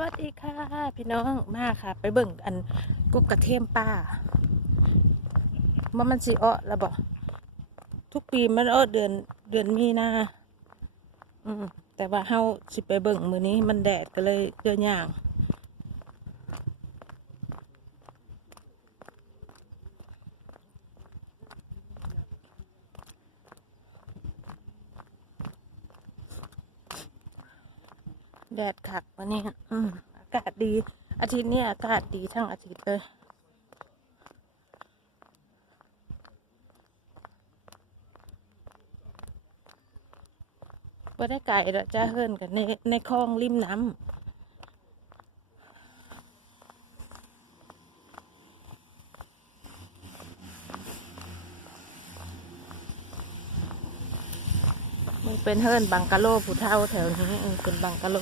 วัสดีค่ะ พี่น้องมาค่ะ ไปเบิ่งอันกุ๊กกระเทียมป้ามันมันสีอ้อแล้วบ่ทุกปีมันอ้อเดือนเดือนมีนาอืมแต่ว่าเฮาสิไปเบิ่งมื้อนี้มันแดดก็เลยเจออย่าง แดดคักวันนี้อืมอากาศดี อาทิตย์นี้อากาศดีทั้งอาทิตย์เลยว่าได้ไก่ดอกจ้าเฮิรนกันในในคลองริมน้ำ มันเป็นเฮิร์นบังกะโลผู้เท่าแถวนี้เออเป็นบังกะโล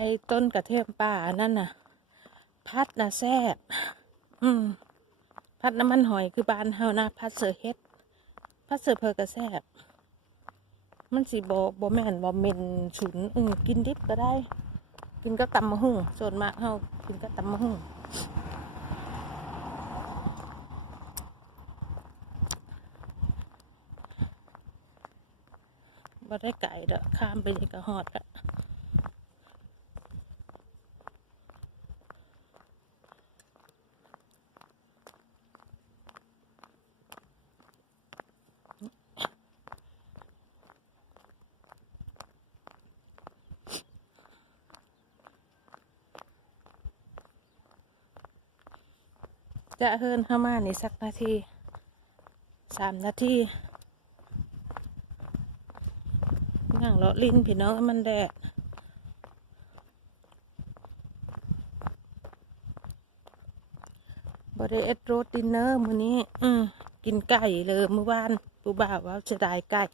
ไอ้ต้นกระเทียมป่านั่นน่ะ พัดนะแซ่บอืมพัดน้ำมันหอยคือบ้านเฮานะพัดเสือเฮ็ด พัดเสือเพอกระแซ่บมันสิบ่บ่แม่นบ่เมนฉุนอือกินดิบก็ได้ กินก็ตำมะหุ่งส่วนมากเฮากินก็ตำมะหุ่งบ่ได้ไก่ดอกข้ามไปนี่ก็ฮอดละ จะเฮินเข้ามาในสักนาทีสามนาทีนั่งเลาะลิ้นพี่น้องมันแดดบริเอสโรสดินเนอร์มื้อนี้ อืมกินไก่เลยเมื่อวานปูบ่าวว่าจะได้ไก่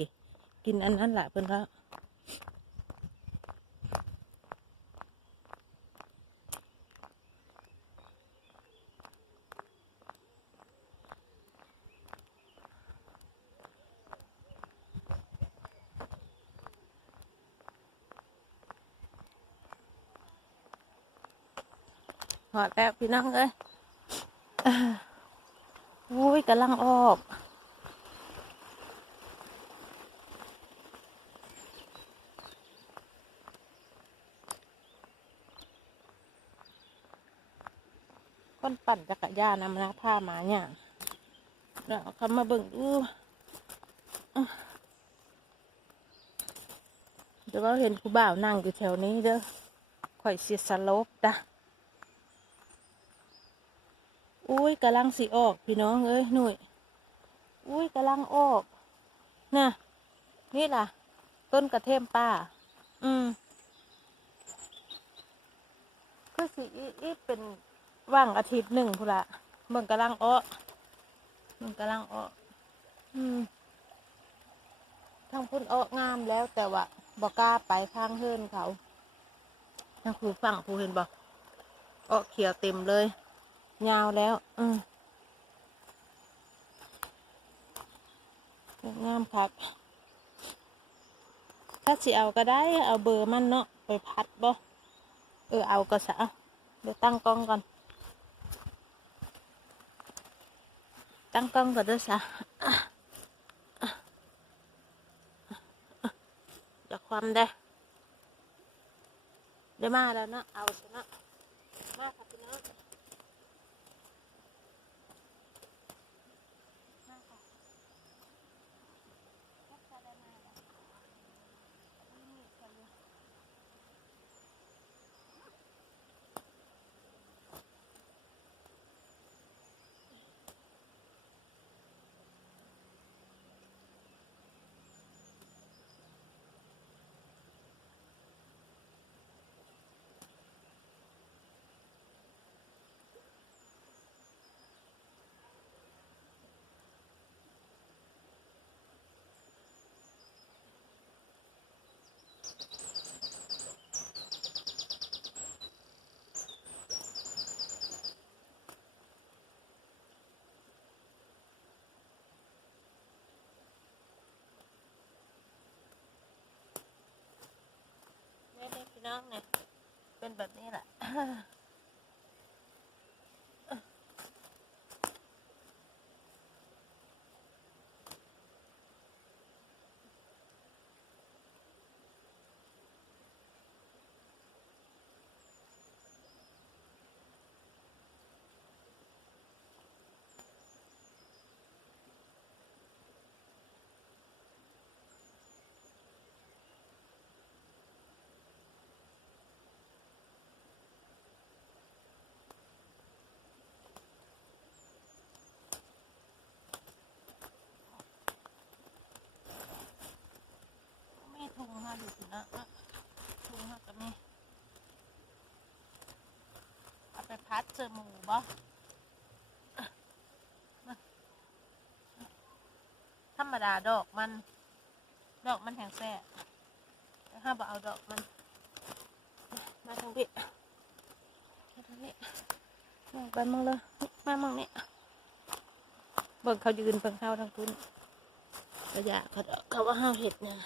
กินอันนั้นแหละเพิ่อนแล้ว หอดแล้วพี่น้องเอ้ยอ่าโอ้ยกำลังออกคนปั่นจักรยานนำนะผ้าหมาเนี่ยเดี๋ยวเขามาเบิ่งดูอะเดี๋ยวเราเห็นผู้บ่าวนั่งอยู่แถวนี้เด้อข่อยเสียสลบจ้ะ อุ้ยกำลังสิออก พี่น้องเอ้ยหนุ่ยอุ้ยกำลังออกน่ะนี่ล่ะ ต้นกระเทียมป่า อืมคือสิอีอีเป็นว่างอาทิตย์หนึ่งพุ่ละเบิ่งกำลังออกเบิ่งกำลังออกอืมทางพุ่นออกงามแล้วแต่ว่าบอกกล้าไปข้างเฮือนเขาทางครูฝั่งผู้เห็นบอกออกเขียวเต็มเลย ยาวแล้ว อืมงามครับ ถ้าสิเอาก็ได้ เอาเบอร์มันเนาะไปพัดบ่ เออเอาก็สะเดี๋ยวตั้งกล้องก่อน ตั้งกล้องก่อนเด้วยสะอะอะอะอย่าความได้ได้มาแล้วเนาะเอาชนะมาครับากเนี่ย เป็นแบบนี้แหละ ไม่ทุงมาดูสินะอะทุงมากับนี่เอาไปพัด เจอหมูบ่ธรรมดาดอกมัน ดอกมันแห้งแซ่ถ้าบ่เอาดอกมัน มาทางนี้มาทางนี้มองไปมองเลยมามองนี่เบิ่งเขายืนเบิ่งเขาทางคุณระยะเขาดอกเขาว่าห้าเห็ดนะ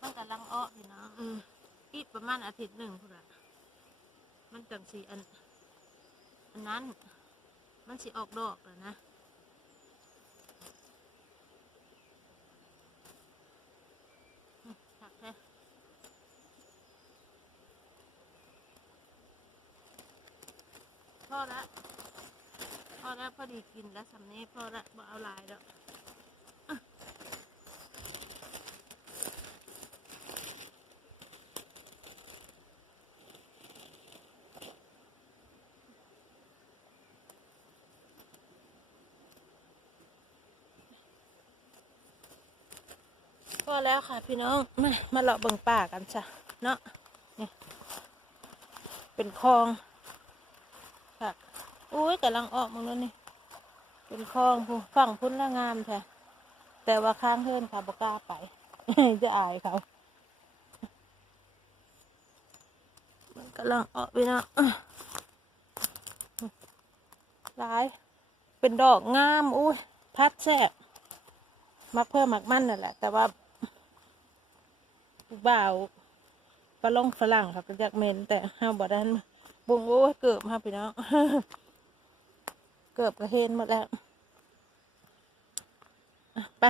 มันกำลังอ้อพี่น้องอืมอีกประมาณอาทิตย์หนึ่งพุ่นละมันจังสีอัน อันนั้น มันสิออกดอกแล้วนะอืมหักแท้พอละพอละพอดีกินแล้วสำนี้พอละบ่เอาหลายแล้ว อแล้วค่ะพี่น้อง มามาเลาะเบิ่งป่ากันจ้ะเนาะนี่เป็นคลองค่ะอุ้ยกำลังออกมึงแล้วนี่ เป็นคลองผู้ฝั่งพุ่นละงามแท้แต่ว่าข้างเพื่อนค่ะบกล้าไป จะอายเขามันกำลังออกไปนะหลาย เป็นดอกงาม อุ้ยพัดแซ่บมักเพิ่มมักมั่นนั่นแหละ แต่ว่า บ่าวปลาล่องฝรั่งค่ะก็อยากเมนแต่ห้าบ่ด้นบุงโอ้เกือบมาพี่น้องเกือบกระเทนหมดแล้วไป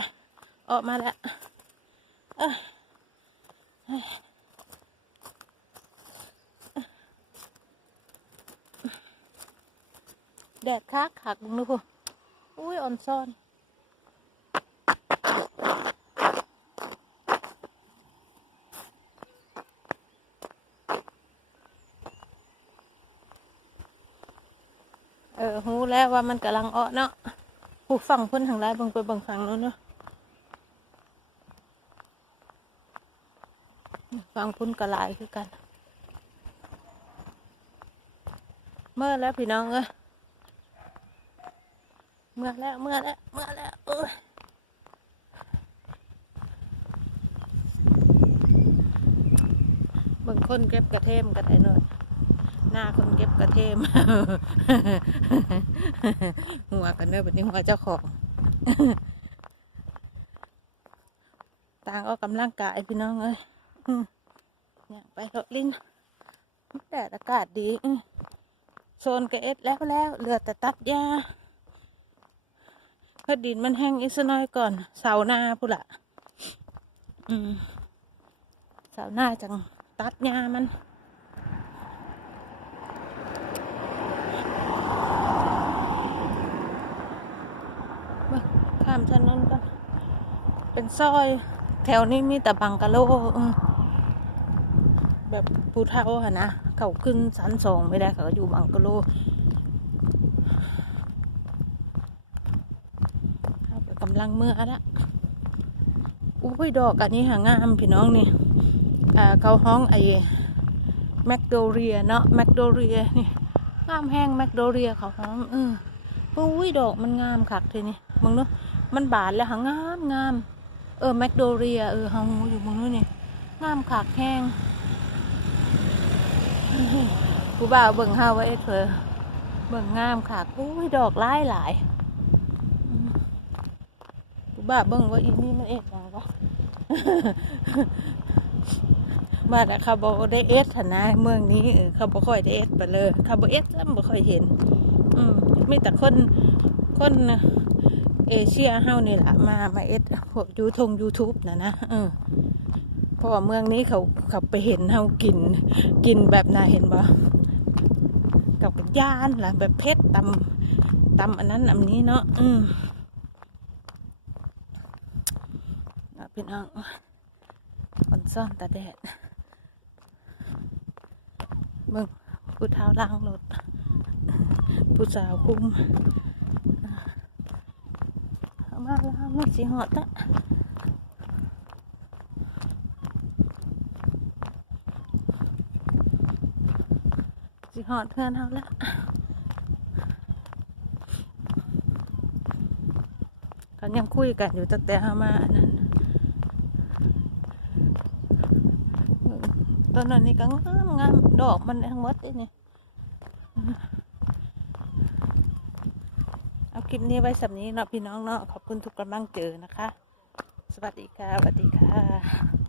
ออกมาแล้วแดดคักขักดูอุ้ยอ่อนซ่อน เออหูแล้วว่ามันกำลังอ้อเนาะผูกฝั่งเพิ่นทางไรบิ่งไปบิ่งฝั่งนู้นเนาะฝั่งพุ่นกระลายคือกัน เมื่อแล้วพี่น้องเอ้ยเมื่อแล้วเมื่อแล้วเมื่อแล้วเอ้ยบางคนเก็บกระเทมกันไอ้เนาะ หน้าคนเก็บกระเทม หัวกันเนอะเป็นหัวเจ้าของ ต่างออกกำลังกายพี่น้องเอ้ยอืมเนี่ยไปรถลิ้นแดดอากาศดีโซนกระเอ็ดแล้วแล้วเหลือแต่ตัดหญ้าพราดินมันแห้งอีกสักน้อยก่อน เสาหน้าพุละเสาหน้าจังตัดหญ้ามัน ข้ามถนนก็เป็นซอย แถวนี้มีแต่บังกะโลแบบผู้เฒ่าหะนะ เขาขึ้นชั้นสองไม่ได้เขาก็อยู่บังกะโลกำลังเมื่อละอุ้ยดอกอันนี้หางามพี่น้องนี่เขาห้องไอ้แมคโดเรียเนาะแมคโดเรียนี่งามแห้งแมคโดเรียเขาห้องเอออุ้ยดอกมันงามคักทีนี่มึงเนาะ มันบานแล้วหางามงามเออแมคโดเรียเออเฮาอยู่มึงนู้นนี่งามขากแห้งผู้บ่าวเบิ่งเฮาไว้เถอะเบิ่งงามขากอุ้ยดอกหลายหลายผู้บ่าวเบิ่งว่าอีนี่มันเอ็ดหยังวะมาแต่เขาบอกได้เอสฐานะเมืองนี้เขาบ่ค่อยได้เอสไปเลยเขาบ่เอสซ้ำบ่ค่อยเห็น อืมมีแต่คนคน เอเชียเฮานี่แหละมามาเอสพวกยูทงยูทูบนะนะเออพราะเมืองนี้เขาเขาไปเห็นเฮากิน กินแบบน่าเห็นบ่กับย่านล่ะแบบเพชรตำตำอันนั้นอันนี้เนาะอืมอะพี่น้องมันซ่อนตาแดดเบิ่งผู้เท้าล่างรถผู้สาวคุม มาแล้วมันสิหอดละสิหอดเพื่อนเฮาละกันยังคุยกันอยู่ตั้งแต่เฮามาอันนั้นต้นนั้นนี่ก็งามงามดอกมันทั้งหมดเลยเนี่เอา คลิปนี้ไว้สำนี้เนาะพี่น้องเนาะขอบคุณทุกกำลังเจอนะคะ สวัสดีค่ะสวัสดีค่ะ